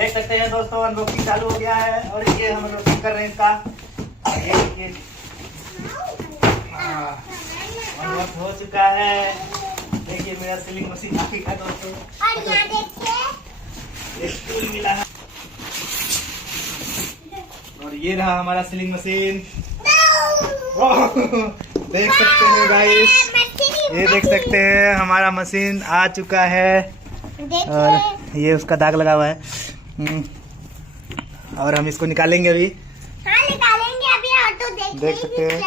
देख सकते हैं दोस्तों, अनबॉक्सिंग चालू हो गया है और ये हम अनबॉक्सिंग कर रहे हैं इसका। ये अनबॉक्स हो चुका है। देखिए मेरा सीलिंग मशीन आ गया दोस्तों, और यहाँ देखिए एक टूल मिला है और ये रहा हमारा सीलिंग मशीन। देख सकते हैं गाइस, ये देख सकते हैं हमारा मशीन आ चुका है और ये उसका दाग लगा हुआ है। और हम इसको निकालेंगे अभी। हाँ निकालेंगे अभी, ऑटो देख सकते हैं।